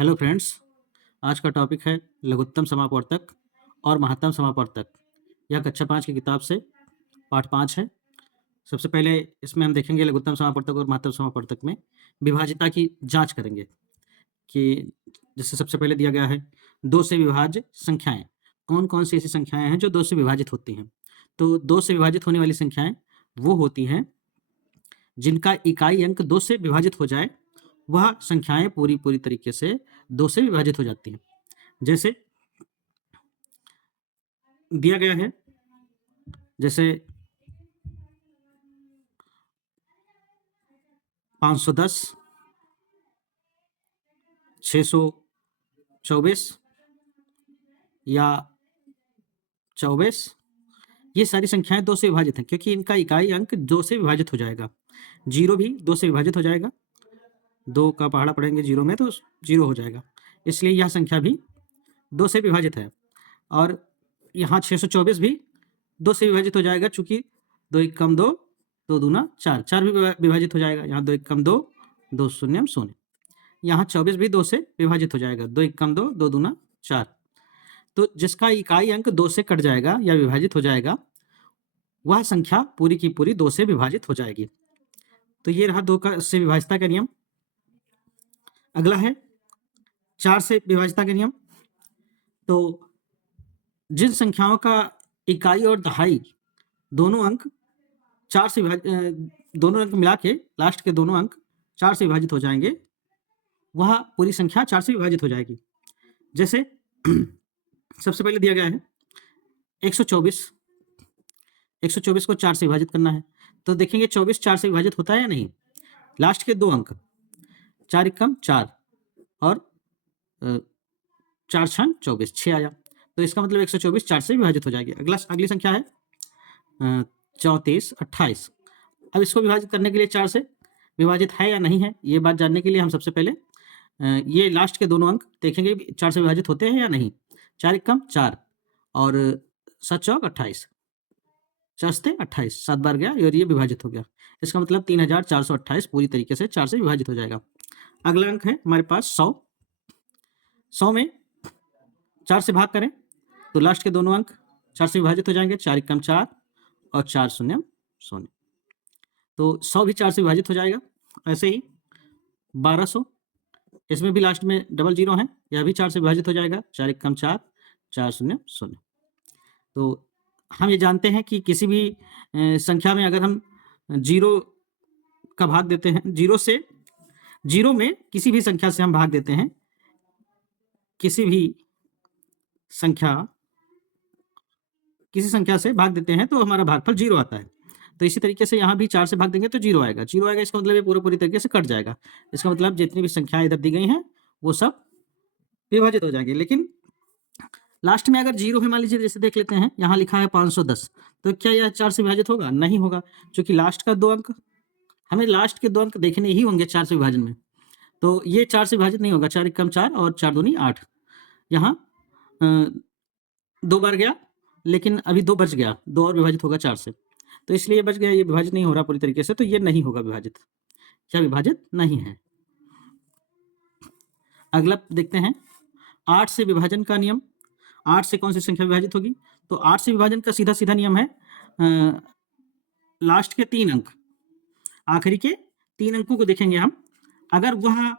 Hello friends. आज का topic है लघुत्तम समापवर्तक और महत्तम समापवर्तक। यह कक्षा 5 की किताब से पाठ 5 है। सबसे पहले इसमें हम देखेंगे लघुत्तम समापवर्तक और महत्तम समापवर्तक में विभाज्यता की जांच करेंगे कि जैसे सबसे पहले दिया गया है 2 से विभाज्य संख्याएं। कौन-कौन सी ऐसी संख्याएं हैं जो 2 से विभाजित होती हैं? तो 2 से विभाजित होने वाली संख्याएं वो होती हैं जिनका इकाई अंक 2 से विभाजित हो जाए, वह संख्याएं पूरी तरीके से 2 से विभाजित हो जाती हैं। जैसे दिया गया है, जैसे 510, 624 या 24, ये सारी संख्याएं 2 से विभाजित हैं क्योंकि इनका इकाई अंक 2 से विभाजित हो जाएगा। 0 भी 2 से विभाजित हो जाएगा। 2 का पहाड़ा पढ़ेंगे 0 में तो 0 हो जाएगा, इसलिए यह संख्या भी 2 से विभाजित है। और यहाँ 624 भी 2 से विभाजित हो जाएगा, चूंकि 2 एक कम 2, 2 दूना 4, 4 भी विभाजित हो जाएगा। यहाँ 2 एक कम 2, 2 शून्यम शून्य। यहाँ 24 भी 2 से विभाजित हो जाएगा, 2 एक कम 2, 2 दूना 4। तो जिसका इकाई अंक 2 से कट जाएगा या विभाजित हो जाएगा, वह संख्या पूरी की पूरी 2 से विभाजित हो जाएगी। तो ये रहा 2 से विभाज्यता का नियम। अगला है 4 से विभाज्यता का नियम। तो जिन संख्याओं का इकाई और दहाई दोनों अंक 4 से दोनों अंक मिला के लास्ट के दोनों अंक 4 से विभाजित हो जाएंगे, वह पूरी संख्या 4 से विभाजित हो जाएगी। जैसे सबसे पहले दिया गया है 124। 124 को 4 से विभाजित करना है, तो देखेंगे 24 4 से विभाजित होता है या नहीं। लास्ट के 2 अंक 4 एकम 4 और 4 छन 24, 6 आया। तो इसका मतलब 124 4 से विभाजित हो जाएगी। अगली संख्या है 34, 28। अब इसको विभाजित करने के लिए 4 से विभाजित है या नहीं है, ये बात जानने के लिए हम सबसे पहले ये लास्ट के दोनों अंक देखेंगे 4 से विभाजित होते हैं या नहीं। 4 एकम 4 और 7 चौक 28, 4 से 28, 7 बार गया और ये विभाजित हो गया। इसका मतलब 3428 पूरी तरीके से 4 से विभाजित हो जाएगा। अगला अंक है हमारे पास 100। 100 में 4 से भाग करें तो लास्ट के दोनों अंक 4 से विभाजित हो जाएंगे, 4 एकम 4 और 4 शून्यम शून्य। तो 100 भी 4 से विभाजित हो जाएगा। ऐसे ही 1200, इसमें भी लास्ट में डबल जीरो है, यह भी 4 से विभाजित हो जाएगा, 4 एकम 4, 4 शून्य शून्य। तो हम ये जानते हैं कि किसी भी संख्या में अगर हम 0 का भाग देते हैं, 0 में किसी भी संख्या से हम भाग देते हैं, किसी संख्या से भाग देते हैं तो हमारा भागफल 0 आता है। तो इसी तरीके से यहाँ भी 4 से भाग देंगे तो 0 आएगा। 0 आएगा, इसका मतलब ये पूरी तरीके से कट जाएगा। इसका मतलब जितनी भी संख्याएं इधर दी गई हैं वो सब विभाजित हो जाएंगे। लेकिन लास्ट में अगर 0 है, मान लीजिए जैसे देख लेते हैं, यहाँ लिखा है 510, तो क्या यह 4 से विभाजित होगा? नहीं होगा, क्योंकि लास्ट का 2 अंक, हमें लास्ट के 2 अंक देखने ही होंगे 4 से विभाजन में, तो ये 4 से विभाजित नहीं होगा। 4 एकम 4 और 4 दूनी 8। यहाँ 2 बार गया, लेकिन अभी 2 बच गया, 2 और विभाजित होगा 4 से, तो इसलिए ये बच गया, ये विभाजित नहीं हो रहा पूरी तरीके से, तो ये नहीं होगा विभाजित। क्या विभाजित नहीं है? अगला देखते हैं 8 से विभाजन का नियम। 8 से कौन सी संख्या विभाजित होगी? तो 8 से विभाजन का सीधा नियम है, लास्ट के 3 अंक, आखिरी के 3 अंकों को देखेंगे हम। अगर वह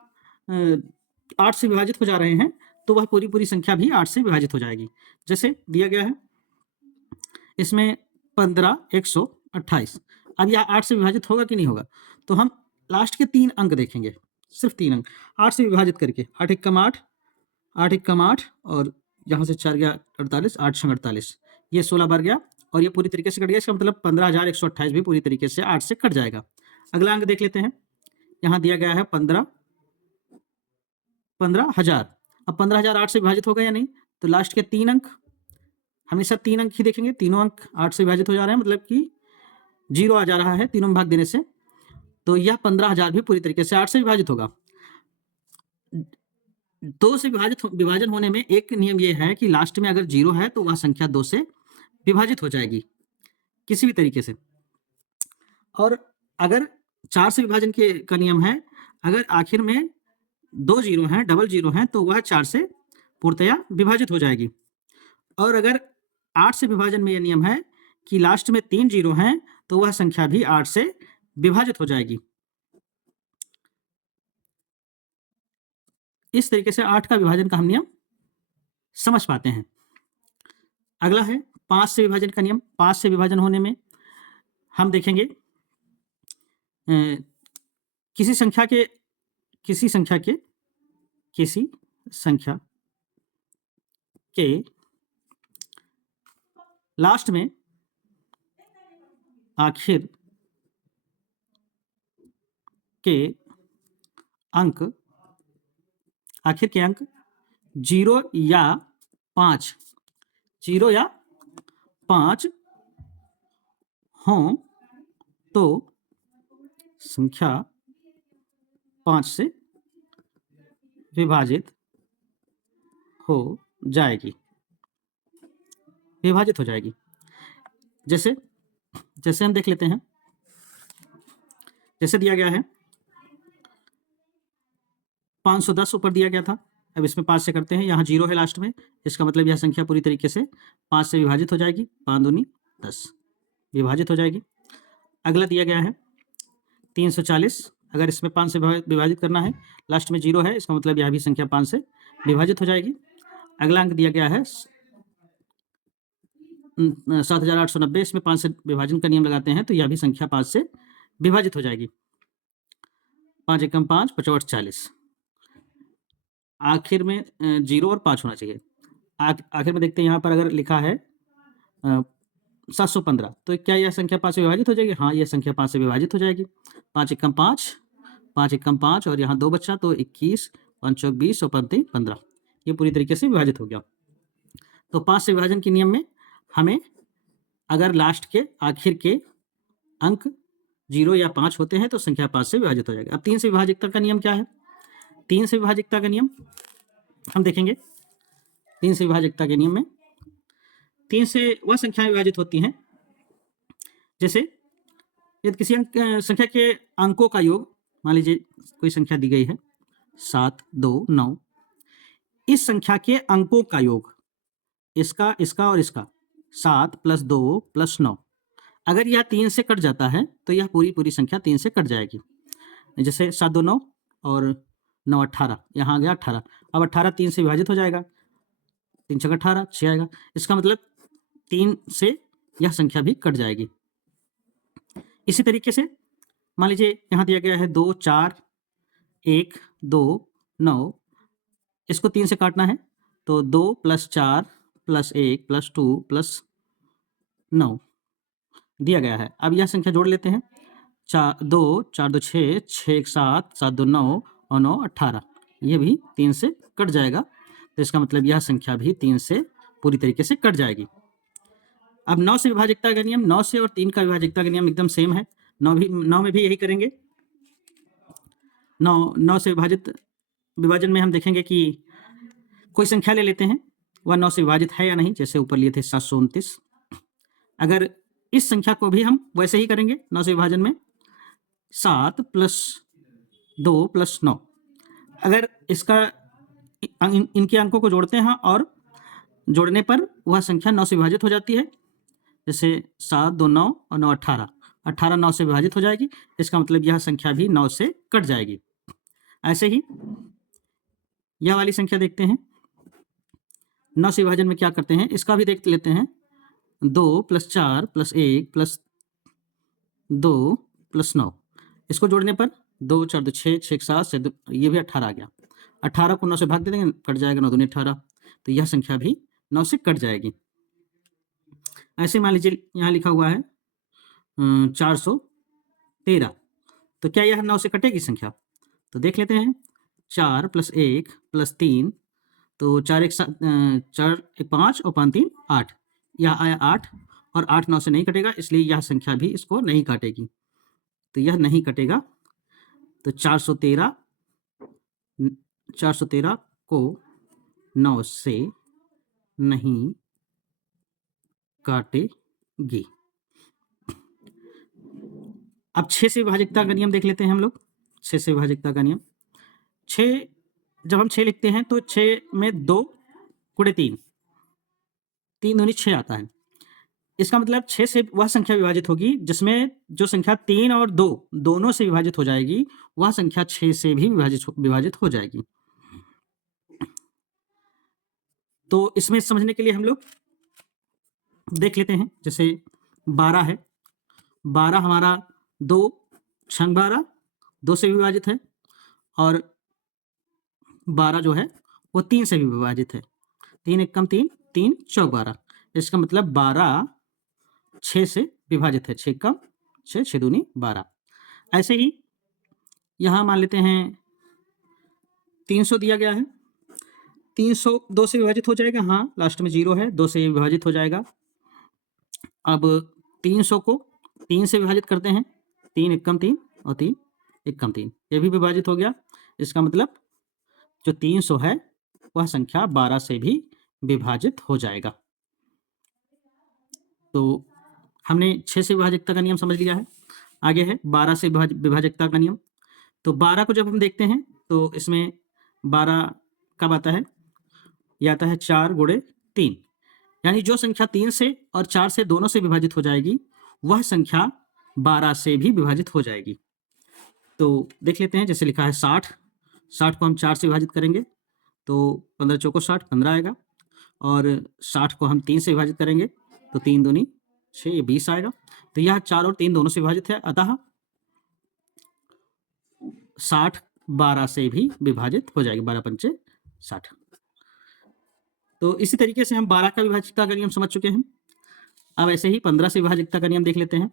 8 से विभाजित हो जा रहे हैं तो वह पूरी संख्या भी 8 से विभाजित हो जाएगी। जैसे दिया गया है इसमें 15, 128। अब यह 8 से विभाजित होगा कि नहीं होगा? तो हम लास्ट के 3 अंक देखेंगे, सिर्फ 3 अंक 8 से विभाजित करके। 8 एकम 8, 8 एकम 8 और यहाँ से 4 गया 48, 8 छंग 48, ये 16 बार गया और ये पूरी तरीके से कट गया। इसका मतलब 15128 भी पूरी तरीके से 8 से कट जाएगा। अगला अंक देख लेते हैं, यहाँ दिया गया है 15,000। अब 15,000 8 से विभाजित होगा या नहीं? तो लास्ट के 3 अंक, हमेशा 3 अंक ही देखेंगे, तीनों अंक 8 से विभाजित हो जा रहे हैं, मतलब कि 0 आ जा रहा है तीनों में भाग देने से, तो यह 15,000 भी पूरी तरीके से 8 से विभाजित होगा। 2 से विभाजन होने में एक नियम यह है कि लास्ट में अगर 0 है तो वह संख्या 2 से विभाजित हो जाएगी किसी भी तरीके से। और अगर 4 से विभाजन का नियम है, अगर आखिर में दो जीरो हैं, डबल जीरो हैं, तो वह 4 से पूर्णतया विभाजित हो जाएगी। और अगर 8 से विभाजन में यह नियम है कि लास्ट में 3 जीरो हैं, तो वह संख्या भी 8 से विभाजित हो जाएगी। इस तरीके से 8 का विभाजन का हम नियम समझ पाते हैं। अगला है 5 से विभाजन का नियम। 5 से विभाजन होने में हम देखेंगे किसी संख्या के लास्ट में आखिर के अंक 0 या 5 हों तो संख्या 5 से विभाजित हो जाएगी। जैसे हम देख लेते हैं। जैसे दिया गया है 510 ऊपर दिया गया था। अब इसमें 5 से करते हैं। यहाँ 0 है लास्ट में, इसका मतलब यह संख्या पूरी तरीके से 5 से विभाजित हो जाएगी। 5 दूनी 10 विभाजित हो जाएगी। अगला दिया गया है 340। अगर इसमें 5 से विभाजित करना है, लास्ट में 0 है, इसका मतलब यह भी संख्या 5 से विभाजित हो जाएगी। अगला अंक दिया गया है 7890। इसमें 5 से विभाजन का नियम लगाते हैं तो यह भी संख्या 5 से विभाजित हो जाएगी। 5 एकम 5, 5 और 40। आखिर में 0 और 5 होना चाहिए। आखिर में देखते हैं यहाँ पर अगर लिखा है 715, तो क्या यह संख्या 5 से विभाजित हो जाएगी? हाँ, यह संख्या 5 से विभाजित हो जाएगी। 5 एकम 5, 5 एकम 5 और यहाँ 2 बच्चा, तो 21, 5 चौक 20 और 5 15। ये पूरी तरीके से विभाजित हो गया। तो 5 से विभाजन के नियम में हमें अगर लास्ट के आखिर के अंक 0 या 5 होते हैं तो संख्या 5 से विभाजित हो जाएगी। अब 3 से विभाजितता का नियम क्या है? 3 से विभाजितता का नियम हम देखेंगे। 3 से विभाजितता के नियम में 3 से वह संख्याएं विभाजित होती हैं जैसे यदि किसी संख्या के अंकों का योग, मान लीजिए कोई संख्या दी गई है 7, 2, 9। इस संख्या के अंकों का योग, इसका, इसका और इसका, 7 + 2 + 9, अगर यह 3 से कट जाता है तो यह पूरी संख्या 3 से कट जाएगी। जैसे 7 2 9 और 9 18, यहाँ आ गया 18। अब 18 3 से विभाजित हो जाएगा, 3 6 18, 6 आएगा। इसका मतलब 3 से यह संख्या भी कट जाएगी। इसी तरीके से मान लीजिए यहाँ दिया गया है 2 4 1 2 9, इसको 3 से काटना है तो 2 + 4 + 1 + 2 + 9 दिया गया है। अब यह संख्या जोड़ लेते हैं। 2 4 2 6, 6 1 7, 7 2 9 और 9 18, ये भी 3 से कट जाएगा। तो इसका मतलब यह संख्या भी 3 से पूरी तरीके से कट जाएगी। अब 9 से विभाजितता का नियम, 9 से और 3 का विभाजितता का नियम एकदम सेम है। 9 में भी यही करेंगे। 9 से विभाजन में हम देखेंगे कि कोई संख्या ले लेते हैं, वह 9 से विभाजित है या नहीं। जैसे ऊपर लिए थे 729। अगर इस संख्या को भी हम वैसे ही करेंगे 9 से विभाजन में, 7 + 2 + 9। अगर इसका इनके अंकों को जोड़ते हैं और जोड़ने पर वह संख्या 9 से विभाजित हो जाती है। जैसे 7 2 9 और 9 18, 18 9 से विभाजित हो जाएगी। इसका मतलब यह संख्या भी 9 से कट जाएगी। ऐसे ही यह वाली संख्या देखते हैं। 9 से विभाजन में क्या करते हैं, इसका भी देख लेते हैं। 2 + 4 + 1 + 2 + 9, इसको जोड़ने पर 2 4 2 6, 6 7 से ये भी 18 आ गया। 18 को 9 से भाग दे देंगे, कट जाएगा, 9 दूनी 18, तो यह संख्या भी 9 से कट जाएगी। ऐसे मान लीजिए यहाँ लिखा हुआ है 413, तो क्या यह 9 से कटेगी संख्या? तो देख लेते हैं। 4 + 1 + 3, तो 4 1 5 और 5 3 8, यह आया 8, और 8 9 से नहीं कटेगा, इसलिए यह संख्या भी इसको नहीं काटेगी। तो यह नहीं कटेगा। तो 413 को 9 से नहीं काटेगी। अब 6 से विभाजितता का नियम देख लेते हैं हम लोग। 6 से विभाजितता का नियम, 6 जब हम 6 लिखते हैं तो 6 में 2 गुणे 3, 3 दूनी 6 आता है। इसका मतलब 6 से वह संख्या विभाजित होगी जिसमें जो संख्या 3 और 2 दोनों से विभाजित हो जाएगी, वह संख्या 6 से भी विभाजित हो जाएगी। तो इसमें समझने के लिए हम लोग देख लेते हैं, जैसे 12 है, 12 हमारा 2 छंग 12 2 से विभाजित है, और 12 जो है वो 3 से भी विभाजित है। 3 एकम 3, 3 चौक 12। इसका मतलब 12 6 से विभाजित है। 6 कम 6, 6 दूनी 12। ऐसे ही यहाँ मान लेते हैं 300 दिया गया है, 300 2 से विभाजित हो जाएगा। हाँ, लास्ट में 0 है, 2 से विभाजित हो जाएगा। अब 300 को 3 से विभाजित करते हैं, 3 एकम 3 और 3 एकम 3, ये भी विभाजित हो गया। इसका मतलब जो 300 है वह संख्या 12 से भी विभाजित हो जाएगा। तो हमने 6 से विभाजकता का नियम समझ लिया है। आगे है 12 से विभाजकता का नियम। तो 12 को जब हम देखते हैं तो इसमें 12 कब आता है? ये आता है 4 गुणे 3, यानी जो संख्या 3 से और 4 से दोनों से विभाजित हो जाएगी, वह संख्या 12 से भी विभाजित हो जाएगी। तो देख लेते हैं, जैसे लिखा है 60, 60 को हम 4 से विभाजित करेंगे तो 15 चौको 60 15 आएगा, और 60 को हम 3 से विभाजित करेंगे तो 3 दूनी 6, ये 20 आएगा। तो यह 4 और 3 दोनों से विभाजित है, अतः 60 12 से भी विभाजित हो जाएगी, 12 पंचे 60। तो इसी तरीके से हम 12 का विभाजकता का नियम समझ चुके हैं। अब ऐसे ही 15 से विभाजकता का नियम देख लेते हैं।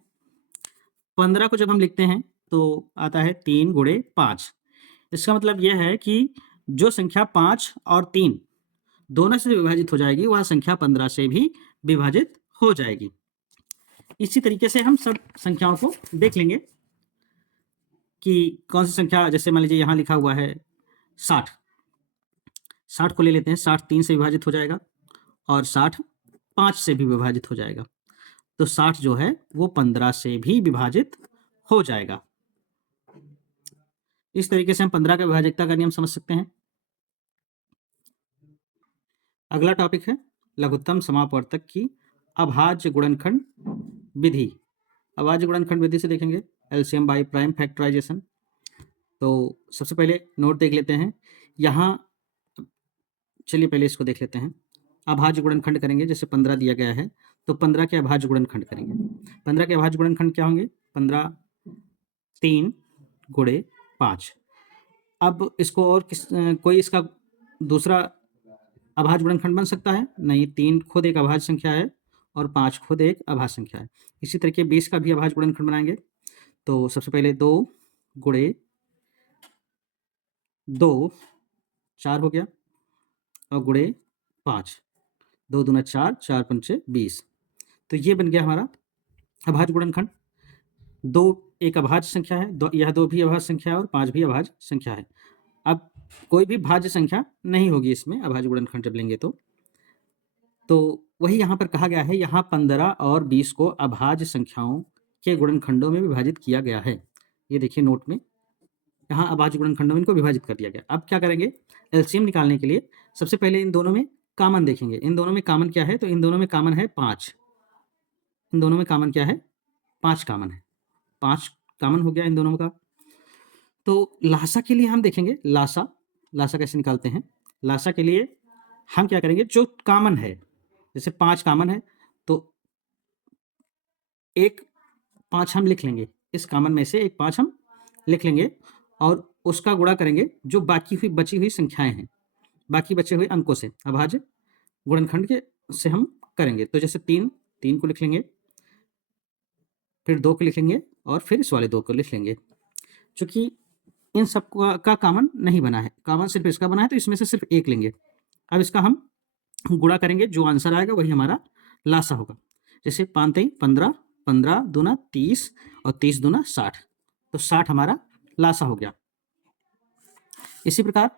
15 को जब हम लिखते हैं तो आता है 3 गुणे 5। इसका मतलब यह है कि जो संख्या 5 और 3 दोनों से विभाजित हो जाएगी, वह संख्या 15 से भी विभाजित हो जाएगी। इसी तरीके से हम सब संख्याओं को देख लेंगे कि कौन सी संख्या, जैसे मान लीजिए यहाँ लिखा हुआ है 60, 60 को ले लेते हैं। 60 3 से विभाजित हो जाएगा और 60 5 से भी विभाजित हो जाएगा, तो 60 जो है वो 15 से भी विभाजित हो जाएगा। इस तरीके से हम 15 का विभाजकता का नियम समझ सकते हैं। अगला टॉपिक है लघुत्तम समापवर्तक की अभाज्य गुणनखंड विधि। अभाज्य गुणनखंड विधि से देखेंगे एलसीएम बाई प्राइम फैक्टराइजेशन। तो सबसे पहले नोट देख लेते हैं यहाँ। चलिए पहले इसको देख लेते हैं। अभाज्य गुणनखंड करेंगे, जैसे 15 दिया गया है तो 15 के अभाज्य गुणनखंड करेंगे। 15 के अभाज्य गुणनखंड क्या होंगे? 15 3 गुणे 5। अब इसको और कोई इसका दूसरा अभाज्य गुणनखंड बन सकता है? नहीं, 3 खुद एक अभाज्य संख्या है और 5 खुद एक अभाज्य संख्या है। इसी तरीके 20 का भी अभाज्य गुणनखंड बनाएंगे। तो सबसे पहले 2 गुणे 2 4 हो गया, और गुणे 5, 2 दूना 4, 4 पंचे 20। तो ये बन गया हमारा अभाज्य गुणनखंड। 2 एक अभाज्य संख्या है, यह 2 भी अभाज्य संख्या है और 5 भी अभाज्य संख्या है। अब कोई भी भाज्य संख्या नहीं होगी इसमें अभाज्य गुणनखंड जब लेंगे तो वही यहाँ पर कहा गया है। यहाँ 15 और 20 को अभाज्य संख्याओं के गुणनखंडों में विभाजित किया गया है। ये देखिए नोट में, यहाँ अभाज्य गुणनखंडों में इनको विभाजित कर दिया गया। अब क्या करेंगे? एलसीएम निकालने के लिए सबसे पहले इन दोनों में कॉमन देखेंगे। इन दोनों में कॉमन क्या है? तो इन दोनों में कॉमन है 5। इन दोनों में कॉमन क्या है? 5 कॉमन है। 5 कॉमन हो गया इन दोनों का। तो लासा के लिए हम देखेंगे लासा कैसे निकालते हैं। लासा के लिए हम क्या करेंगे? जो कॉमन है, जैसे 5 कॉमन है तो एक 5 हम लिख लेंगे, इस कॉमन में से एक 5 हम लिख लेंगे और उसका गुणा करेंगे जो बची हुई संख्याएं हैं, बाकी बचे हुए अंकों से अभाज्य गुणनखंड के से हम करेंगे। तो जैसे 3 को लिख लेंगे, फिर 2 को लिख लेंगे और फिर इस वाले 2 को लिख लेंगे। चूंकि इन सब का कॉमन नहीं बना है, कॉमन सिर्फ इसका बना है, तो इसमें से सिर्फ एक लेंगे। अब इसका हम गुणा करेंगे, जो आंसर आएगा वही हमारा लासा होगा। जैसे 5 3 15, 15 दूना 30 और 30 दूना 60, तो 60 हमारा लासा हो गया। इसी प्रकार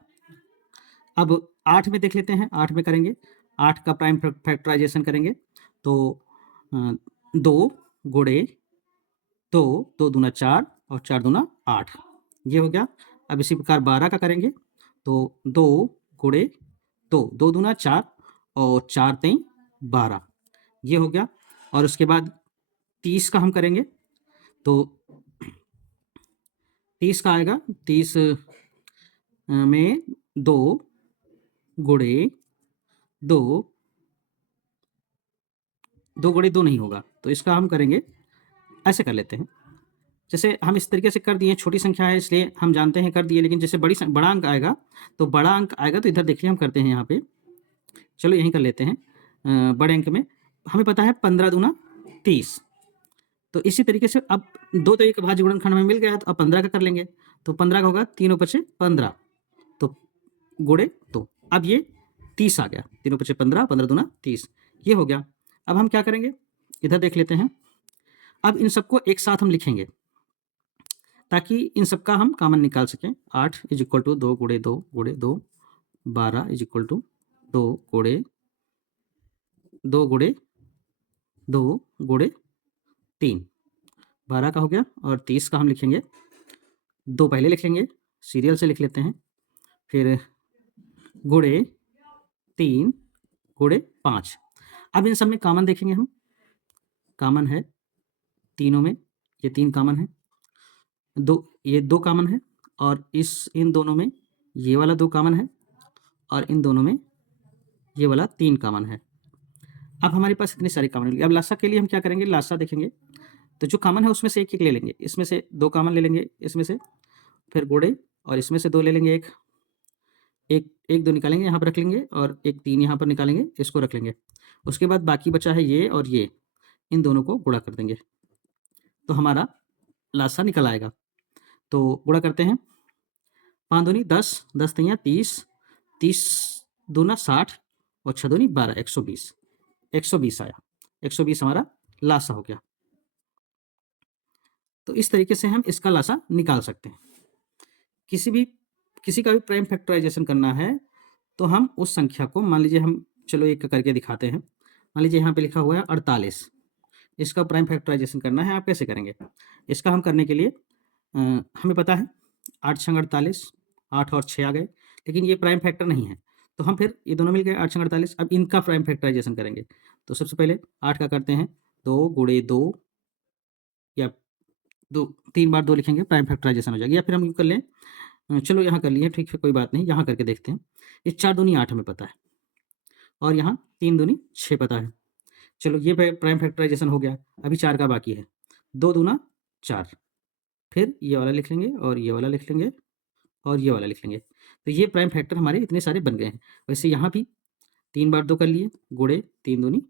अब 8 में देख लेते हैं। 8 में करेंगे, 8 का प्राइम फैक्टराइजेशन करेंगे तो 2 गुणे 2, 2 दूना 4 और 4 दूना 8, ये हो गया। अब इसी प्रकार 12 का करेंगे तो 2 गुणे 2, 2 दूना 4 और 4 तेई 12, ये हो गया। और उसके बाद 30 का हम करेंगे तो 30 का आएगा, 30 में 2 गुणे 2, 2 गुणे 2 नहीं होगा, तो इसका हम करेंगे, ऐसे कर लेते हैं। जैसे हम इस तरीके से कर दिए, छोटी संख्या है इसलिए हम जानते हैं कर दिए, लेकिन जैसे बड़ा अंक आएगा तो इधर देखिए हम करते हैं यहाँ पे, चलो यहीं कर लेते हैं। बड़े अंक में हमें पता है 15 दूना 30, तो इसी तरीके से अब 2 तो एक भाज्य गुणनखंड हमें मिल गया, तो अब 15 का कर लेंगे, तो 15 का होगा 3 ऊपर से 15, तो गुणे 2, अब ये 30 आ गया, 3 ऊपर से 15, 15 दूना 30, ये हो गया। अब हम क्या करेंगे, इधर देख लेते हैं। अब इन सबको एक साथ हम लिखेंगे ताकि इन सबका हम कॉमन निकाल सकें। 8 इज इक्वल टू 2 गुणे 2 गुणे 2, 12 इज इक्वल टू 2 गुणे 2 गुणे 2 गुणे 3, 12 का हो गया। और 30 का हम लिखेंगे, 2 पहले लिख लेंगे, सीरियल से लिख लेते हैं, फिर गुणे 3 गुणे 5। अब इन सब में कॉमन देखेंगे हम, कॉमन है तीनों में, ये 3 कॉमन है, ये 2 कॉमन है, और इन दोनों में ये वाला 2 कॉमन है, और इन दोनों में ये वाला 3 कॉमन है। अब हमारे पास इतनी सारी कॉमन है। अब लासा के लिए हम क्या करेंगे, लासा देखेंगे तो जो कॉमन है उसमें से एक एक ले लेंगे, इसमें से 2 कॉमन ले लेंगे, इसमें से फिर गुणे, और इसमें से 2 ले लेंगे, एक 2 निकालेंगे, यहाँ पर रख लेंगे, और एक 3 यहाँ पर निकालेंगे, इसको रख लेंगे। उसके बाद बाकी बचा है ये और ये, इन दोनों को गुणा कर देंगे, तो हमारा लासा निकल आएगा। तो गुणा करते हैं, 5 दूनी 10, 10 तियाँ 30, 30 दूना 60 और 6 दूनी 12, 120, 120 आया, 120 हमारा लासा हो गया। तो इस तरीके से हम इसका लासा निकाल सकते हैं। किसी का भी प्राइम फैक्टराइजेशन करना है तो हम उस संख्या को, मान लीजिए हम, चलो एक करके दिखाते हैं। मान लीजिए यहाँ पे लिखा हुआ है 48, इसका प्राइम फैक्टराइजेशन करना है, आप कैसे करेंगे? इसका हम करने के लिए हमें पता है 8 छंग 48, 8 और 6 आ गए, लेकिन ये प्राइम फैक्टर नहीं है, तो हम फिर ये दोनों मिल गए 8 छंग 48। अब इनका प्राइम फैक्टराइजेशन करेंगे, तो सबसे पहले 8 का करते हैं 2 गुणे 2, या 3 बार 2 लिखेंगे, प्राइम फैक्टराइजेशन हो जाएगा। या फिर हम यूँ कर लें, चलो यहाँ कर लिए, ठीक है कोई बात नहीं, यहाँ करके देखते हैं। ये 4 दूनी 8 हमें पता है, और यहाँ 3 दूनी 6 पता है, चलो ये प्राइम फैक्टराइजेशन हो गया। अभी 4 का बाकी है, 2 दूना 4, फिर ये वाला लिख लेंगे, और ये वाला लिख लेंगे, और ये वाला लिख लेंगे, तो ये प्राइम फैक्टर हमारे इतने सारे बन गए हैं। वैसे यहाँ भी 3 बार 2 कर लिए, गुणे 3 दूनी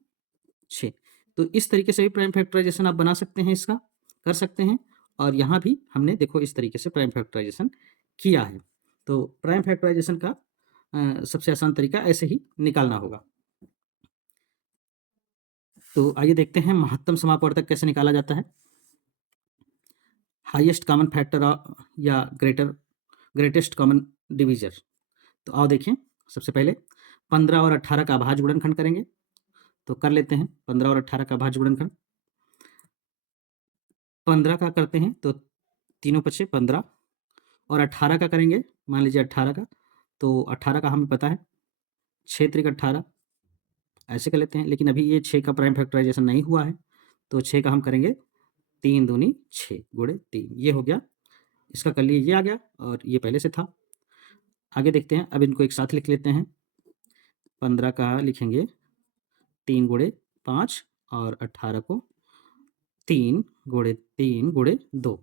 6, तो इस तरीके से भी प्राइम फैक्टराइजेशन आप बना सकते हैं, इसका कर सकते हैं। और यहाँ भी हमने देखो इस तरीके से प्राइम फैक्टराइजेशन किया है। तो प्राइम फैक्टराइजेशन का सबसे आसान तरीका ऐसे ही निकालना होगा। तो आइए देखते हैं महत्तम समापवर्तक कैसे निकाला जाता है। हाईएस्ट कॉमन फैक्टर या ग्रेटेस्ट कॉमन डिवीजर। तो आओ देखें, सबसे पहले 15 और 18 का अभाज्य गुणनखंड करेंगे, तो कर लेते हैं 15 और 18 का अभाज्य गुणनखंड। 15 का करते हैं तो तीनों पचे 15, और 18 का करेंगे, मान लीजिए 18 का, तो 18 का हमें पता है 6 त्रिक 18, ऐसे कर लेते हैं। लेकिन अभी ये 6 का प्राइम फैक्टराइजेशन नहीं हुआ है, तो 6 का हम करेंगे 3 दूनी 6 गुणे 3, ये हो गया। इसका कर लिए, ये आ गया, और ये पहले से था। आगे देखते हैं, अब इनको एक साथ लिख लेते हैं। 15 का लिखेंगे 3 गुणे 5, और 18 को 3 गुणे 2।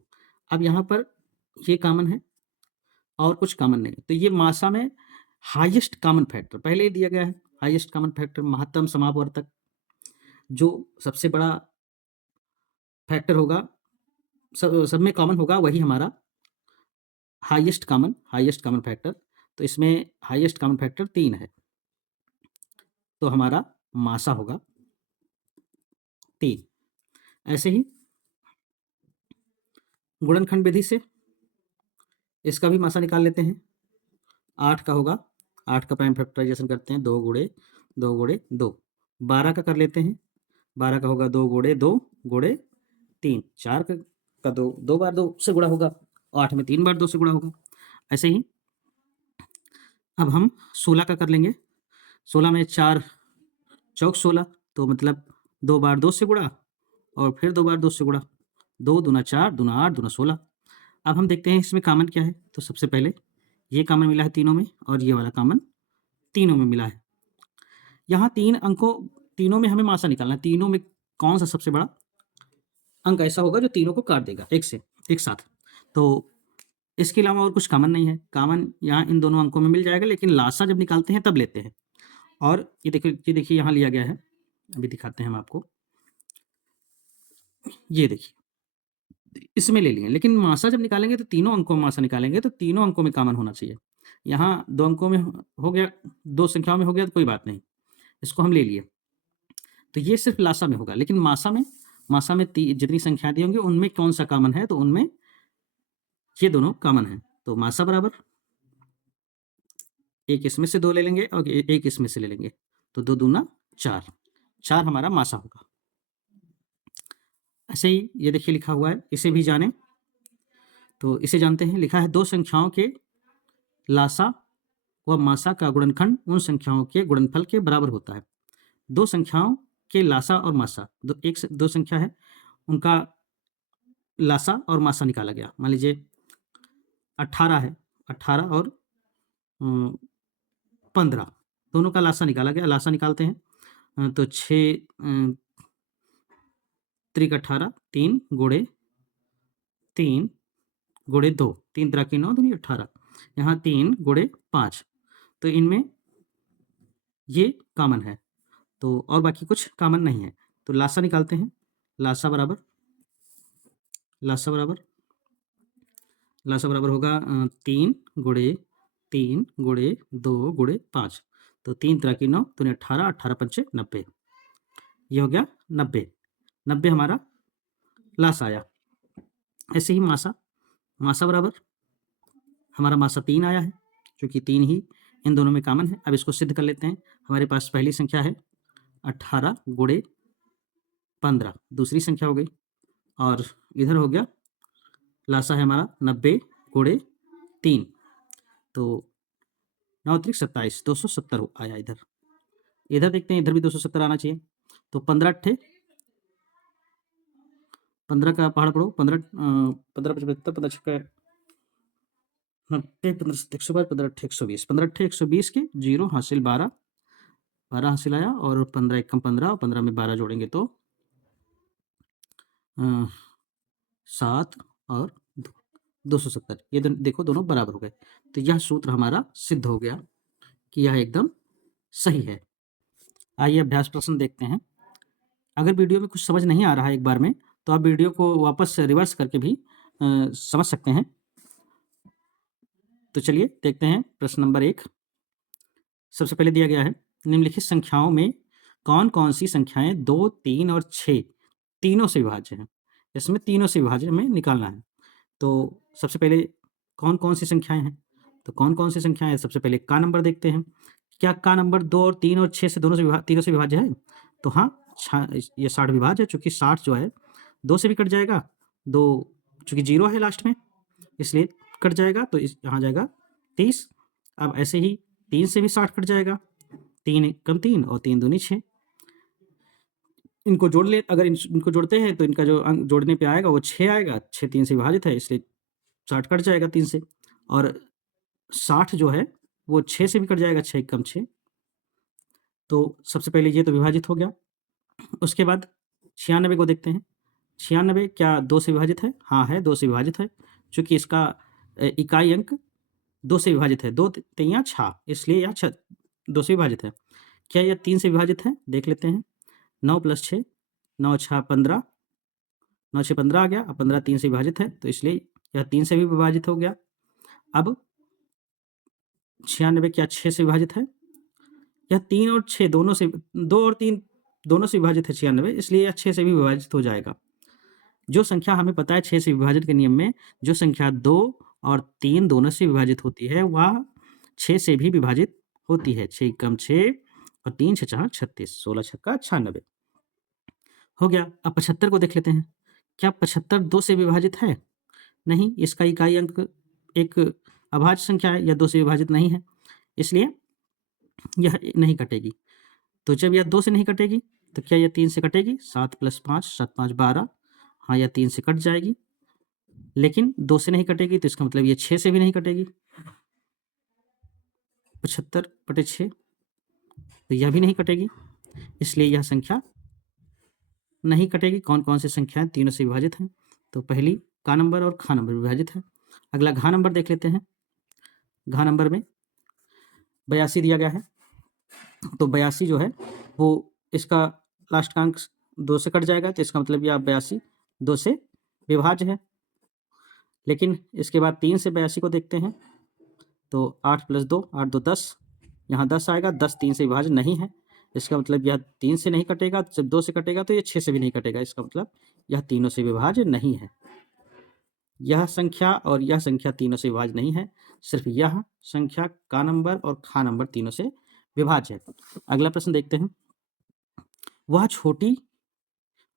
अब यहाँ पर ये कॉमन है और कुछ कॉमन नहीं, तो ये मासा में हाईएस्ट कॉमन फैक्टर पहले ही दिया गया है। हाईएस्ट कॉमन फैक्टर, महत्तम समापवर्तक, जो सबसे बड़ा फैक्टर होगा, सब में कॉमन होगा, वही हमारा हाईएस्ट कॉमन फैक्टर। तो इसमें हाईएस्ट कॉमन फैक्टर 3 है, तो हमारा मासा होगा 3। ऐसे ही गुणनखंड विधि से इसका भी मासा निकाल लेते हैं। 8 का होगा, 8 का प्राइम फैक्टराइजेशन करते हैं, 2 गुणे 2 गुणे 2। 12 का कर लेते हैं, 12 का होगा 2 गुणे 2 गुणे 3, 4 का 2 बार 2 से गुणा होगा, 8 में 3 बार 2 से गुणा होगा। ऐसे ही अब हम 16 का कर लेंगे। 16 में 4 चौक 16, तो मतलब 2 बार 2 से गुणा और फिर 2 बार 2 से गुणा, 2 दूना 4, दूना 8, दूना 16। अब हम देखते हैं इसमें कॉमन क्या है। तो सबसे पहले ये कॉमन मिला है तीनों में और ये वाला कॉमन तीनों में मिला है। यहाँ 3 अंकों तीनों में हमें मासा निकालना है। तीनों में कौन सा सबसे बड़ा अंक ऐसा होगा जो तीनों को काट देगा एक साथ। तो इसके अलावा और कुछ कॉमन नहीं है। कॉमन यहाँ इन दोनों अंकों में मिल जाएगा, लेकिन लासा जब निकालते हैं तब लेते हैं। और ये देखिए यहाँ लिया गया है, अभी दिखाते हैं हम आपको। ये देखिए इसमें ले लिए, लेकिन मासा जब निकालेंगे तो तीनों अंकों में मासा निकालेंगे तो तीनों अंकों में कॉमन होना चाहिए। यहाँ 2 अंकों में हो गया, 2 संख्याओं में हो गया तो कोई बात नहीं, इसको हम ले लिए। तो ये सिर्फ लासा में होगा, लेकिन मासा में जितनी संख्या दी होंगी उनमें कौन सा कॉमन है, तो उनमें ये दोनों कॉमन है। तो मासा बराबर एक इसमें से 2 ले लेंगे और एक इसमें से ले लेंगे, तो 2 दूना 4, 4 हमारा मासा होगा। ऐसे ही ये देखिए लिखा हुआ है, इसे भी जाने। तो इसे जानते हैं, लिखा है 2 संख्याओं के लासा व मासा का गुणनखंड उन संख्याओं के गुणनफल के बराबर होता है। 2 संख्याओं के लासा और मासा, दो संख्या है, उनका लासा और मासा निकाला गया। मान लीजिए 18 है, 18 और 15 दोनों का लासा निकाला गया। लासा निकालते हैं तो 6 त्रिक 18, 3 गुणे 3 गुणे 2, 3 त्रिक 9 दूनी 18, यहाँ 3 गुणे 5, तो इनमें ये कॉमन है, तो और बाकी कुछ कॉमन नहीं है। तो लासा निकालते हैं। लासा बराबर होगा 3 गुणे 3 गुणे 2 गुणे 5, तो 3 त्रिक 9 दूनी 18, 18 पंचे 90, ये हो गया 90। 90 हमारा लासा आया। ऐसे ही मासा बराबर हमारा मासा 3 आया है, क्योंकि 3 ही इन दोनों में कॉमन है। अब इसको सिद्ध कर लेते हैं। हमारे पास पहली संख्या है 18 गुणे 15, दूसरी संख्या हो गई, और इधर हो गया लासा है हमारा 90 गुणे 3, तो 9 त्रिक 27, 270 आया। इधर देखते हैं, इधर भी 270 आना चाहिए। तो 15 अट्ठे 15 का पहाड़ पढ़ो, 15 15 पचहत्तर, 15 छक्का 90, 15 सत्ते 122, 15 अट्ठे 120, 15 अट्ठे 120 के 0 हासिल 12 हासिल आया, और 15 एकम 15 और 15 में 12 जोड़ेंगे तो 7 और 270, ये देखो दोनों बराबर हो गए। तो यह सूत्र हमारा सिद्ध हो गया कि यह एकदम सही है। आइए अभ्यास प्रश्न देखते हैं। अगर वीडियो में कुछ समझ नहीं आ रहा है एक बार में, तो आप वीडियो को वापस रिवर्स करके भी समझ सकते हैं। तो चलिए देखते हैं प्रश्न नंबर 1। सबसे पहले दिया गया है, निम्नलिखित संख्याओं में कौन कौन सी संख्याएं 2, 3 और 6 तीनों से विभाज्य हैं। इसमें तीनों से विभाज्य हमें निकालना है। तो सबसे पहले कौन कौन सी संख्याएं हैं, तो कौन कौन सी संख्याएं हैं, सबसे पहले का नंबर देखते हैं। क्या का नंबर 2 और 3 और 6 से तीनों से विभाज्य है? तो हाँ, ये 60 विभाज्य है, चूंकि 60 जो है 2 से भी कट जाएगा, 2 चूंकि 0 है लास्ट में इसलिए कट जाएगा, तो यहाँ जाएगा 30। अब ऐसे ही 3 से भी 60 कट जाएगा, 3 कम 3 और 3 दूनी 6। इनको जोड़ ले, अगर इनको जोड़ते हैं तो इनका जो अंक जोड़ने पे आएगा वो 6 आएगा। 6 3 से विभाजित है, इसलिए 60 कट जाएगा 3 से, और 60 जो है वो 6 से भी कट जाएगा, 6 कम 6। तो सबसे पहले ये तो विभाजित हो गया। उसके बाद 96 को देखते हैं। 96 क्या 2 से विभाजित है? हाँ है, 2 से विभाजित है, चूँकि इसका इकाई अंक 2 से विभाजित है, 2 तियाँ 6, इसलिए यह 2 से विभाजित है। क्या यह 3 से विभाजित है? देख लेते हैं। 9 + 6, 9 6 15, 9 6 15 आ गया। अब 15 3 से विभाजित है, तो इसलिए यह 3 से भी विभाजित हो गया। अब 96 क्या 6 से विभाजित है? यह 3 और 6 दोनों से, 2 और 3 दोनों से विभाजित है 96, इसलिए यह 6 से भी विभाजित हो जाएगा। जो संख्या हमें पता है 6 से विभाजन के नियम में, जो संख्या 2 और 3 दोनों से विभाजित होती है वह 6 से भी विभाजित होती है। 6 कम 6 और 3 6 4 36, 16 छक्का 96 हो गया। अब 75 को देख लेते हैं। क्या 75 2 से विभाजित है? नहीं, इसका इकाई अंक एक अभाज्य संख्या है, यह 2 से विभाजित नहीं है, इसलिए यह नहीं कटेगी। तो जब यह 2 से नहीं कटेगी तो क्या यह 3 से कटेगी? 7 + 5 7 5 12। हाँ, यह 3 से कट जाएगी। लेकिन 2 से नहीं कटेगी तो इसका मतलब ये 6 से भी नहीं कटेगी। 75/6 तो यह भी नहीं कटेगी, इसलिए यह संख्या नहीं कटेगी। कौन-कौन सी संख्याएँ तीनों से विभाजित हैं? तो पहली का नंबर और खा नंबर विभाजित है। अगला घा नंबर देख लेते हैं। घा नंबर में 82 दिया गया है, तो 82 जो है वो इसका लास्ट का अंक 2 से कट जाएगा, तो इसका मतलब यह 82 2 से विभाज्य है। लेकिन इसके बाद 3 से 82 को देखते हैं, तो 8 + 2 8 2 10, यहाँ 10 आएगा। 10 3 से विभाज्य नहीं है, इसका मतलब यह 3 से नहीं कटेगा। जब 2 से कटेगा तो ये 6 से भी नहीं कटेगा, इसका मतलब यह तीनों से विभाज्य नहीं है। यह संख्या और यह संख्या तीनों से विभाज्य नहीं है, सिर्फ यह संख्या का नंबर और खा नंबर तीनों से विभाज्य है। अगला प्रश्न देखते हैं।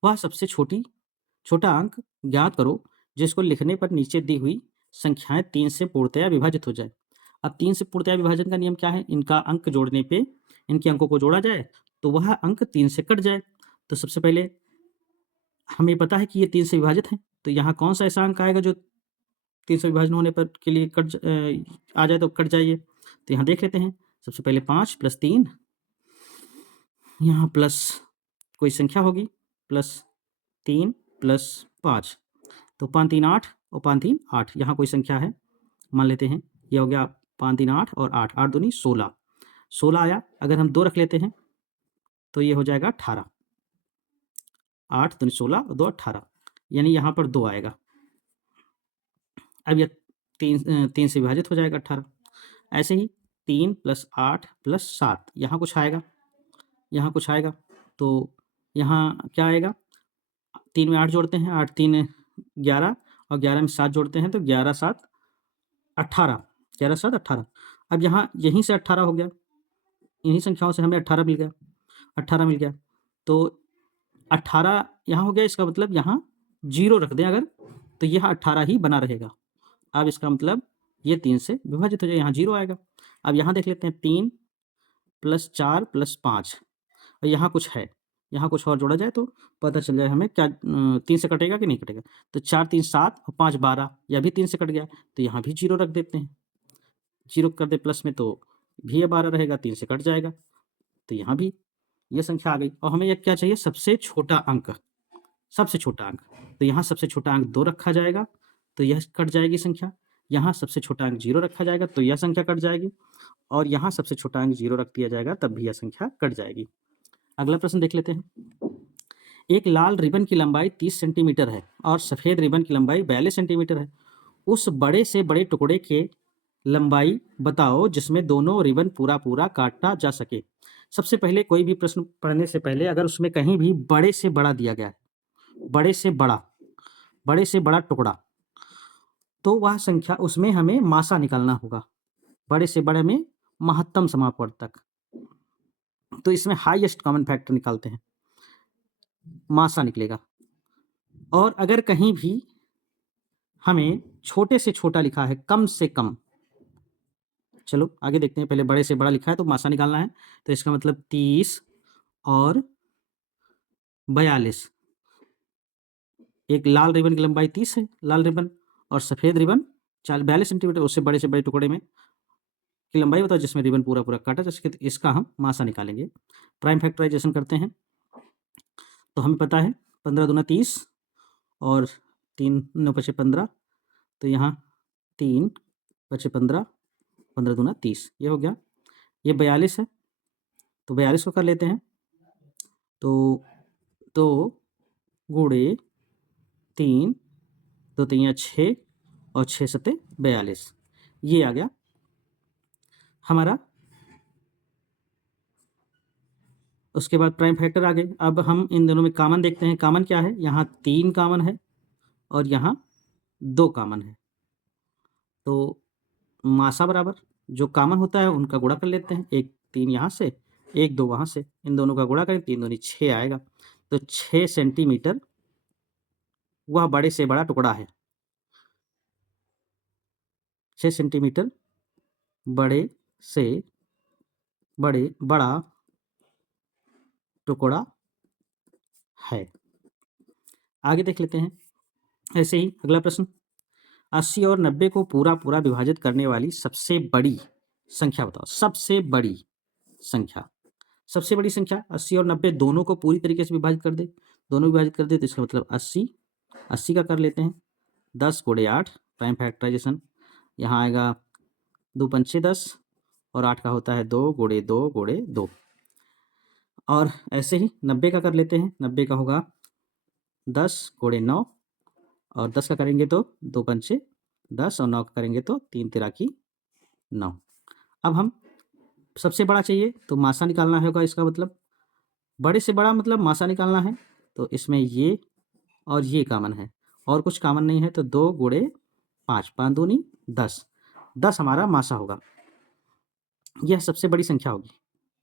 वह सबसे छोटा अंक ज्ञात करो जिसको लिखने पर नीचे दी हुई संख्याएं 3 से पूर्णतया विभाजित हो जाए। अब 3 से पूर्णतया विभाजन का नियम क्या है? इनका अंक जोड़ने पे इनके अंकों को जोड़ा जाए तो वह अंक 3 से कट जाए। तो सबसे पहले हमें पता है कि ये 3 से विभाजित हैं, तो यहाँ कौन सा ऐसा अंक आएगा जो 3 से विभाजन होने पर के लिए आ जाए तो कट जाइए। तो यहाँ देख लेते हैं। सबसे पहले 5 + 3, यहाँ प्लस कोई संख्या होगी, +3 + 5, तो 5 3 8 और 5 3 8, यहाँ कोई संख्या है, मान लेते हैं। ये हो गया 5 3 8 और 8 8 दूनी 16, 16 आया। अगर हम 2 रख लेते हैं तो ये हो जाएगा 18, 8 दूनी 16 और 2 18, यानी यहाँ पर 2 आएगा। अब यह 3 से विभाजित हो जाएगा 18। ऐसे ही 3 + 8 + 7, यहाँ कुछ आएगा। तो यहाँ क्या आएगा? 3 में 8 जोड़ते हैं, 8 3 11 और 11 में 7 जोड़ते हैं, तो 11 7 18, 11 7 18। अब यहाँ यहीं से 18 हो गया, इन्हीं संख्याओं से हमें 18 मिल गया। तो 18 यहाँ हो गया, इसका मतलब यहाँ 0 रख दें अगर, तो यह 18 ही बना रहेगा। अब इसका मतलब ये 3 से विभाजित हो जाए, यहाँ 0 आएगा। अब यहाँ देख लेते हैं, 3 + 4 + 5, और यहाँ कुछ है, यहाँ कुछ और जोड़ा जाए तो पता चल जाए हमें क्या 3 से कटेगा कि नहीं कटेगा। तो 4 3 7 और 5 12, यह भी 3 से कट गया, तो यहाँ भी 0 रख देते हैं। 0 कर दे प्लस में तो भी ये 12 रहेगा, 3 से कट जाएगा, तो यहाँ भी ये संख्या आ गई। और हमें ये क्या चाहिए? सबसे छोटा अंक। तो यहाँ सबसे छोटा अंक 2 रखा जाएगा, तो यह कट जाएगी संख्या। यहाँ सबसे छोटा अंक 0 रखा जाएगा, तो यह संख्या कट जाएगी। और यहाँ सबसे छोटा अंक 0 रख दिया जाएगा, तब भी यह संख्या कट जाएगी। अगला प्रश्न देख लेते हैं। एक लाल रिबन की लंबाई 30 सेंटीमीटर है और सफ़ेद रिबन की लंबाई 42 सेंटीमीटर है। उस बड़े से बड़े टुकड़े के लंबाई बताओ जिसमें दोनों रिबन पूरा काटा जा सके। सबसे पहले कोई भी प्रश्न पढ़ने से पहले अगर उसमें कहीं भी बड़े से बड़ा दिया गया है, बड़े से बड़ा टुकड़ा, तो वह संख्या उसमें हमें मासा निकालना होगा। बड़े से बड़े में महत्तम समापवर्तक, तो इसमें हाईएस्ट कॉमन फैक्टर निकालते हैं, मासा निकलेगा। और अगर कहीं भी हमें छोटे से छोटा लिखा है, कम से कम, चलो आगे देखते हैं। पहले बड़े से बड़ा लिखा है तो मासा निकालना है, तो इसका मतलब 30 और 42। एक लाल रिबन की लंबाई 30 है, लाल रिबन, और सफ़ेद रिबन 42 सेंटीमीटर। उससे बड़े से बड़े टुकड़े में की लंबाई बताओ जिसमें रिबन पूरा काटा जा सके, तो इसका हम मासा निकालेंगे। प्राइम फैक्टराइजेशन करते हैं तो हमें पता है 15 दूना 30 और 3 9 5 15, तो यहाँ 3 5 15, 15 दूना 30, ये हो गया। ये 42 है, तो 42 को कर लेते हैं, तो 2 गुणे 3, 2 3 6 और 6 7 42, ये आ गया हमारा। उसके बाद प्राइम फैक्टर आ गए। अब हम इन दोनों में कॉमन देखते हैं। कॉमन क्या है? यहाँ 3 कॉमन है और यहाँ 2 कॉमन है, तो मासा बराबर जो कॉमन होता है उनका गुणा कर लेते हैं। 1 3 यहाँ से, 1 2 वहाँ से, इन दोनों का गुणा करें, 3 दूनी 6 आएगा। तो 6 सेंटीमीटर वह बड़े से बड़ा टुकड़ा है। 6 सेंटीमीटर बड़े से बड़ा टुकड़ा है। आगे देख लेते हैं। ऐसे ही अगला प्रश्न, 80 और 90 को पूरा विभाजित करने वाली सबसे बड़ी संख्या बताओ। सबसे बड़ी संख्या, सबसे बड़ी संख्या 80 और 90 दोनों को पूरी तरीके से विभाजित कर दे, दोनों विभाजित कर दे तो इसका मतलब 80 का कर लेते हैं 10 गुणे 8 प्राइम फैक्टराइजेशन, यहाँ आएगा 2 पंचे 10 और 8 का होता है 2 गुणे 2 गुणे 2। और ऐसे ही 90 का कर लेते हैं, 90 का होगा 10 गुणे 9 और 10 का करेंगे तो 2 पंचे 10 और 9 का करेंगे तो 3 तिरा की 9। अब हम सबसे बड़ा चाहिए तो मासा निकालना होगा, इसका मतलब बड़े से बड़ा मतलब मासा निकालना है, तो इसमें ये और ये कामन है और कुछ कामन नहीं है, तो 2 गुणे 5 5 दूनी 10, 10 हमारा मासा होगा। यह सबसे बड़ी संख्या होगी,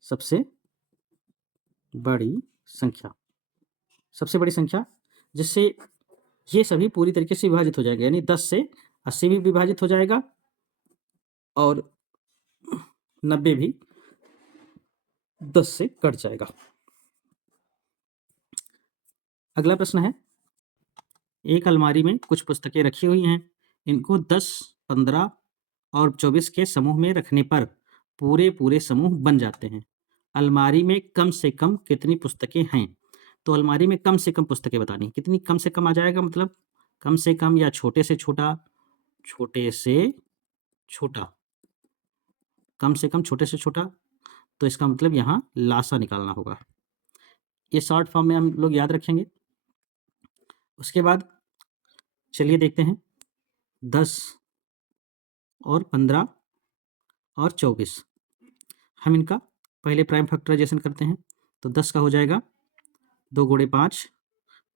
सबसे बड़ी संख्या, सबसे बड़ी संख्या जिससे ये सभी पूरी तरीके से विभाजित हो जाएगा, यानी 10 से 80 भी विभाजित हो जाएगा और 90 भी 10 से कट जाएगा। अगला प्रश्न है, एक अलमारी में कुछ पुस्तकें रखी हुई हैं, इनको 10, 15 और 24 के समूह में रखने पर पूरे समूह बन जाते हैं। अलमारी में कम से कम कितनी पुस्तकें हैं? तो अलमारी में कम से कम पुस्तकें बतानी, कितनी कम से कम आ जाएगा, मतलब कम से कम या छोटे से छोटा, छोटे से छोटा, कम से कम छोटे से छोटा, तो इसका मतलब यहाँ लासा निकालना होगा। ये शॉर्ट फॉर्म में हम लोग याद रखेंगे। उसके बाद चलिए देखते हैं 10 और 15 और 24, हम इनका पहले प्राइम फैक्टराइजेशन करते हैं। तो 10 का हो जाएगा 2 गुणे 5,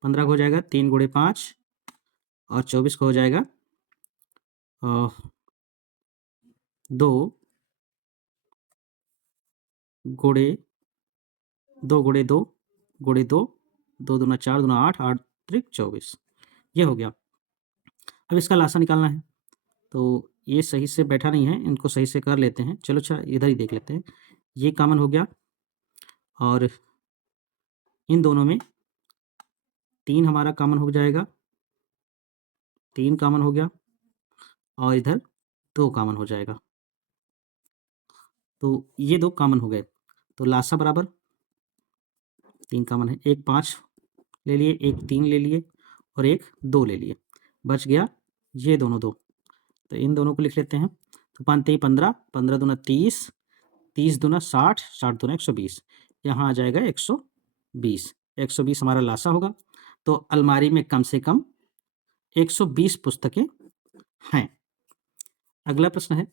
15 का हो जाएगा 3 गुणे 5 और 24 का हो जाएगा 2 गुणे 2 गुणे 2 गुणे 2, 2 दूना 4 दूना 8, 8 त्रिक 24, ये हो गया। अब इसका लासा निकालना है, तो ये सही से बैठा नहीं है, इनको सही से कर लेते हैं। चलो अच्छा इधर ही देख लेते हैं। ये कॉमन हो गया और इन दोनों में 3 हमारा कॉमन हो जाएगा, 3 कॉमन हो गया और इधर 2 कॉमन हो जाएगा, तो ये 2 कॉमन हो गए। तो लासा बराबर 3 कॉमन है, एक 5 ले लिए, एक 3 ले लिए और एक 2 ले लिए, बच गया ये दोनों 2, तो इन दोनों को लिख लेते हैं। तो 5 3 15, 15 दूना 30, 30 दूना 60, 60 दूना 120, यहाँ आ जाएगा 120, 120 हमारा लासा होगा। तो अलमारी में कम से कम 120 पुस्तकें हैं। अगला प्रश्न है,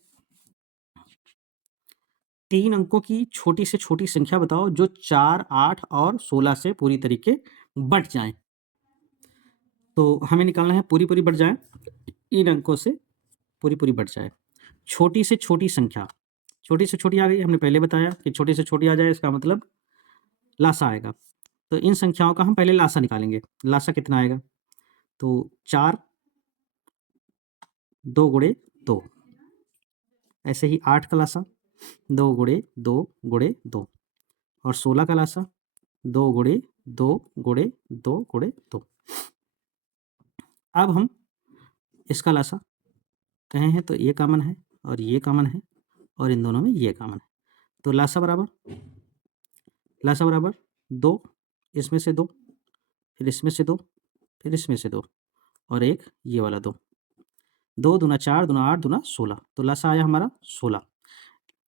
3 अंकों की छोटी से छोटी संख्या बताओ जो 4, 8 और 16 से पूरी तरीके बट जाएं। तो हमें निकालना है पूरी बट जाए, इन अंकों से पूरी बट जाए। छोटी से छोटी संख्या, छोटी से छोटी आ गई, हमने पहले बताया कि छोटी से छोटी आ जाए इसका मतलब लासा आएगा। तो इन संख्याओं का हम पहले लासा निकालेंगे। लासा कितना आएगा, तो 4 2 गुणे 2, ऐसे ही 8 का लासा 2 गुणे 2 गुणे 2 और 16 का लासा 2 गुणे 2 गुणे 2 गुणे 2। अब हम इसका लासा कहे हैं तो ये कॉमन है और ये कॉमन है और इन दोनों में ये कॉमन है, तो लासा बराबर 2, इसमें से 2, फिर इसमें से 2, फिर इसमें से 2 और एक ये वाला 2, 2 दूना 4 दूना 8 दूना 16, तो लासा आया हमारा 16,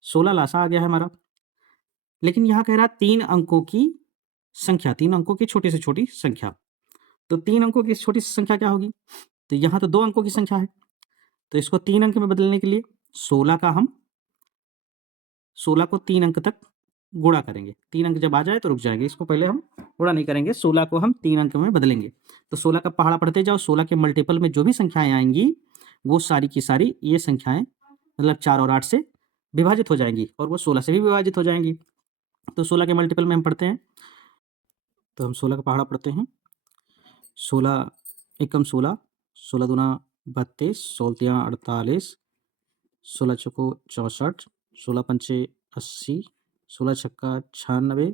16 लासा आ गया है हमारा। लेकिन यहाँ कह रहा है 3 अंकों की संख्या, 3 अंकों की छोटी से छोटी संख्या, तो 3 अंकों की छोटी सी संख्या क्या होगी, तो यहाँ तो 2 अंकों की संख्या है, तो इसको 3 अंक में बदलने के लिए 16 को 3 अंक तक गुणा करेंगे। 3 अंक जब आ जाए तो रुक जाएंगे, इसको पहले हम गुणा नहीं करेंगे, 16 को हम 3 अंक में बदलेंगे। तो 16 का पहाड़ा पढ़ते जाओ, 16 के मल्टीपल में जो भी संख्याएं आएंगी वो सारी की सारी ये संख्याएं मतलब 4 और 8 से विभाजित हो जाएंगी और वो 16 से भी विभाजित हो जाएंगी। तो 16 के मल्टीपल में हम पढ़ते हैं, तो हम 16 का पहाड़ा पढ़ते हैं, 16 एकम 16, 16 दूना 32, 16 तिया 48, 16 चौको 64, 16 पंचे 80, 16 छक्का 96,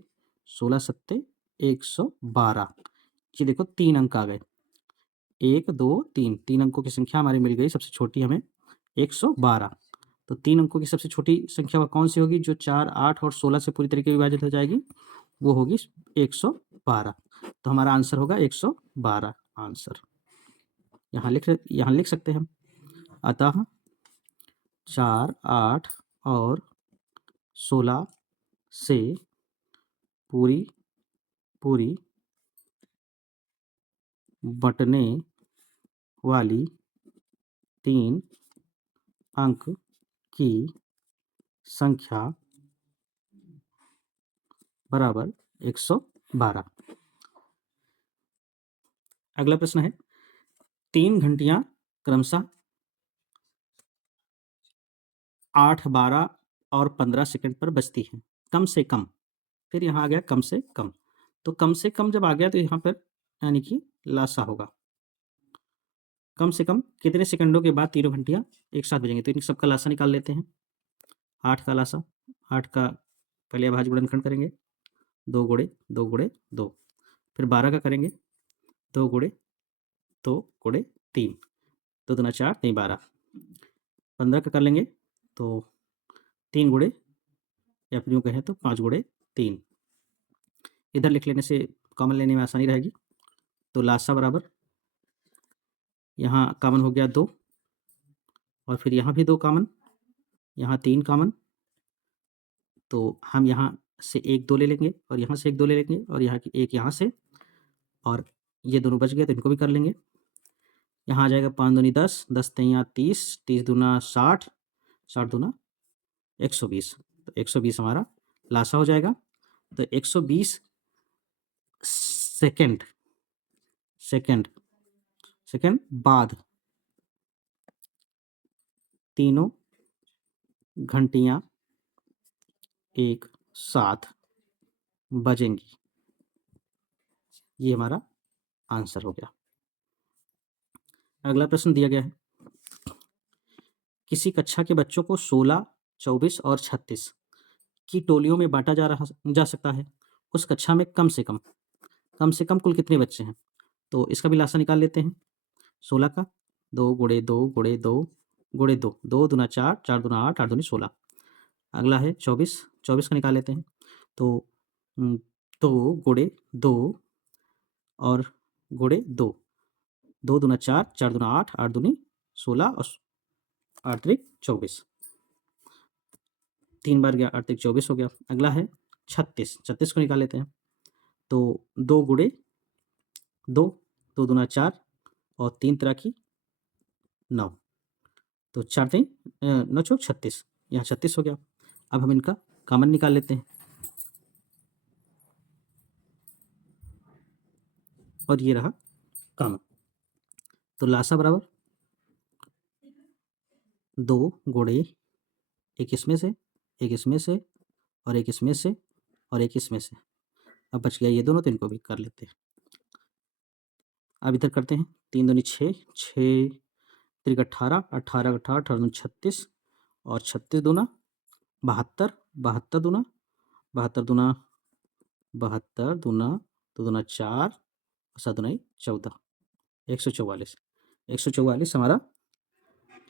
16 सत्ते 112। ये देखो 3 अंक आ गए, 1 2 3, 3 अंकों की संख्या हमारी मिल गई, सबसे छोटी हमें 112। तो 3 अंकों की सबसे छोटी संख्या वह कौन सी होगी जो 4, 8 और 16 से पूरी तरीके विभाजित हो जाएगी? वो होगी 112। तो हमारा आंसर होगा 112 आंसर। यहाँ लिख सकते हैं हम। अतः 4, 8 और 16 से पूरी बटने वाली 3 अंक की संख्या बराबर 112। अगला प्रश्न है, 3 घंटियां क्रमशः 8, 12 और 15 सेकंड पर बजती हैं, कम से कम। फिर यहाँ आ गया कम से कम, तो कम से कम जब आ गया तो यहाँ पर यानी कि लासा होगा। कम से कम कितने सेकंडों के बाद तीनों घंटियां एक साथ बजेंगी? तो इन सबका लासा निकाल लेते हैं। 8 का लासा, 8 का पहले अभाज्य गुणनखंड करेंगे, 2 गुणे 2 गुणे 2। फिर 12 का करेंगे, 2 गुणे 2 गुणे 3, 2 दूना 4, 3 12। 15 का कर लेंगे तो 3 गुणे, या फिर यूँ कहें तो 5 गुणे 3। इधर लिख लेने से कॉमन लेने में आसानी रहेगी। तो लासा बराबर, यहाँ कॉमन हो गया 2, और फिर यहाँ भी 2 कॉमन, यहाँ 3 कॉमन, तो हम यहाँ से 1 2 ले लेंगे, और यहाँ से 1 2 ले लेंगे, और यहाँ की 1 यहाँ से, और ये दोनों बच गए तो इनको भी कर लेंगे। यहाँ आ जाएगा 5 दूनी 10, 10 तियाँ 30, 30 दूना 60, 60 दूना 120। तो 120 हमारा लासा हो जाएगा। तो 120 सेकंड बाद तीनों घंटियां एक साथ बजेंगी। ये हमारा आंसर हो गया। अगला प्रश्न दिया गया है, किसी कक्षा के बच्चों को 16, 24 और 36 की टोलियों में बांटा जा सकता है। उस कक्षा में कम से कम कुल कितने बच्चे हैं? तो इसका भी लासा निकाल लेते हैं। 16 का 2 गुणे 2 गुणे 2 गुणे 2, 2 दूना 4, 4 दूना 8, 8 दूनी 16। अगला है 24, 24 का निकाल लेते हैं। तो 2 गुणे 2 और गुणे 2, 2 दूना 4, 4 दूना 8, 8 दूनी 16 और 8 त्रिक 24। 3 बार गया, 8 त्रिक 24 हो गया। अगला है 36, 36 को निकाल लेते हैं। तो 2 गुणे 2, 2 दूना 4 और 3 तरह की 9, तो 4 तीन 9 चौक 36, यहाँ 36 हो गया। अब हम इनका कॉमन निकाल लेते हैं, और ये रहा कॉमन। तो लासा बराबर 2 गुणे, एक इसमें से, एक इसमें से, और एक इसमें से, और एक इसमें से। अब बच गया ये दोनों, तो इनको भी कर लेते हैं। अब इधर करते हैं, 3 दूनी 6, 6 त्रिक 18, 18 18, 18 दूनी 36, और 36 दूना 72, 72 दूना 72 दूना 72 दूना 2 दूना 4, 7 दूना 14, 144। 144 हमारा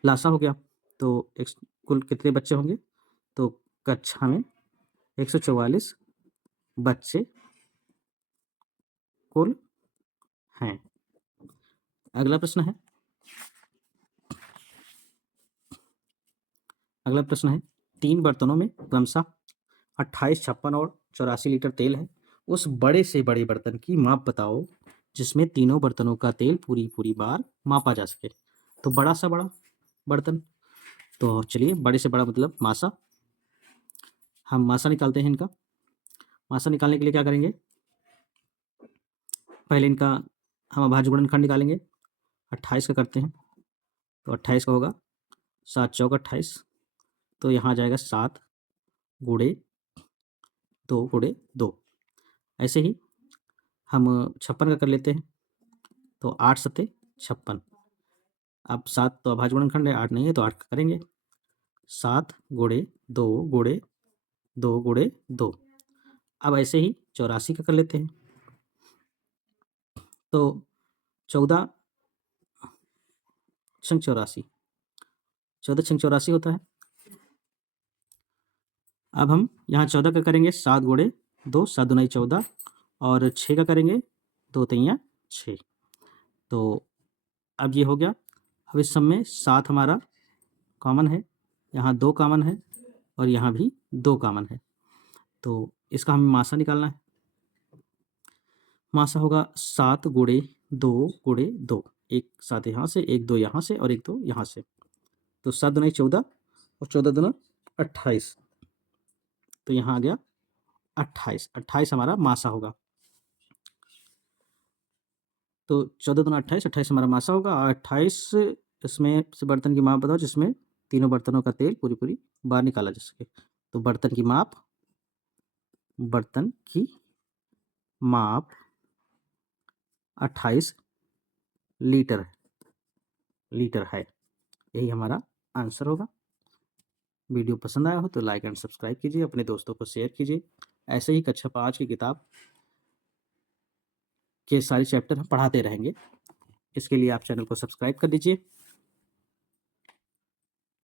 लासा हो गया। तो कुल कितने बच्चे होंगे? तो कक्षा में 144 बच्चे कुल हैं। अगला प्रश्न है, तीन बर्तनों में क्रमशः 28, 56 और 84 लीटर तेल है। उस बड़े से बड़े बर्तन की माप बताओ जिसमें तीनों बर्तनों का तेल पूरी बार मापा जा सके। तो बड़ा सा बड़ा बर्तन, तो चलिए बड़े से बड़ा मतलब मासा। हम मासा निकालते हैं इनका। मासा निकालने के लिए क्या करेंगे? पहले इनका हम अभाज्य गुणनखंड निकालेंगे। 28 का करते हैं, तो 28 का होगा 7 चौक 28, तो यहाँ आ जाएगा 7 गुणे 2 गुणे 2। ऐसे ही हम 56 का कर लेते हैं, तो 8 सत्ते 56। अब 7 तो अभाज्य गुणनखंड है, 8 नहीं है, तो 8 का करेंगे। 7 गुणे 2 गुणे 2 गुणे 2। अब ऐसे ही 84 का कर लेते हैं। तो 14 छंग 84, 14 छंग 84 होता है। अब हम यहाँ 14 का करेंगे 7 गुणे 2, 7 दूनी 14, और 6 का करेंगे 2 तियाँ 6। तो अब ये हो गया। अब इस सब में 7 हमारा कॉमन है, यहाँ 2 कॉमन है, और यहाँ भी 2 कॉमन है। तो इसका हमें मासा निकालना है। मासा होगा 7 गुणे 2 गुणे 2, एक 7 यहाँ से, एक 2 यहाँ से, और एक 2 यहाँ से। तो 7 दूनी 14, और 14 दूना 28। तो यहाँ आ गया 28, 28 हमारा मासा होगा। तो 14 दूना 28, 28 हमारा मासा होगा, और 28 इसमें से बर्तन की माप बताओ जिसमें तीनों बर्तनों का तेल पूरी पूरी बाहर निकाला जा सके। तो बर्तन की माप 28 लीटर है। यही हमारा आंसर होगा। वीडियो पसंद आया हो तो लाइक एंड सब्सक्राइब कीजिए, अपने दोस्तों को शेयर कीजिए। ऐसे ही कक्षा 5 की किताब के सारे चैप्टर हम पढ़ाते रहेंगे। इसके लिए आप चैनल को सब्सक्राइब कर दीजिए।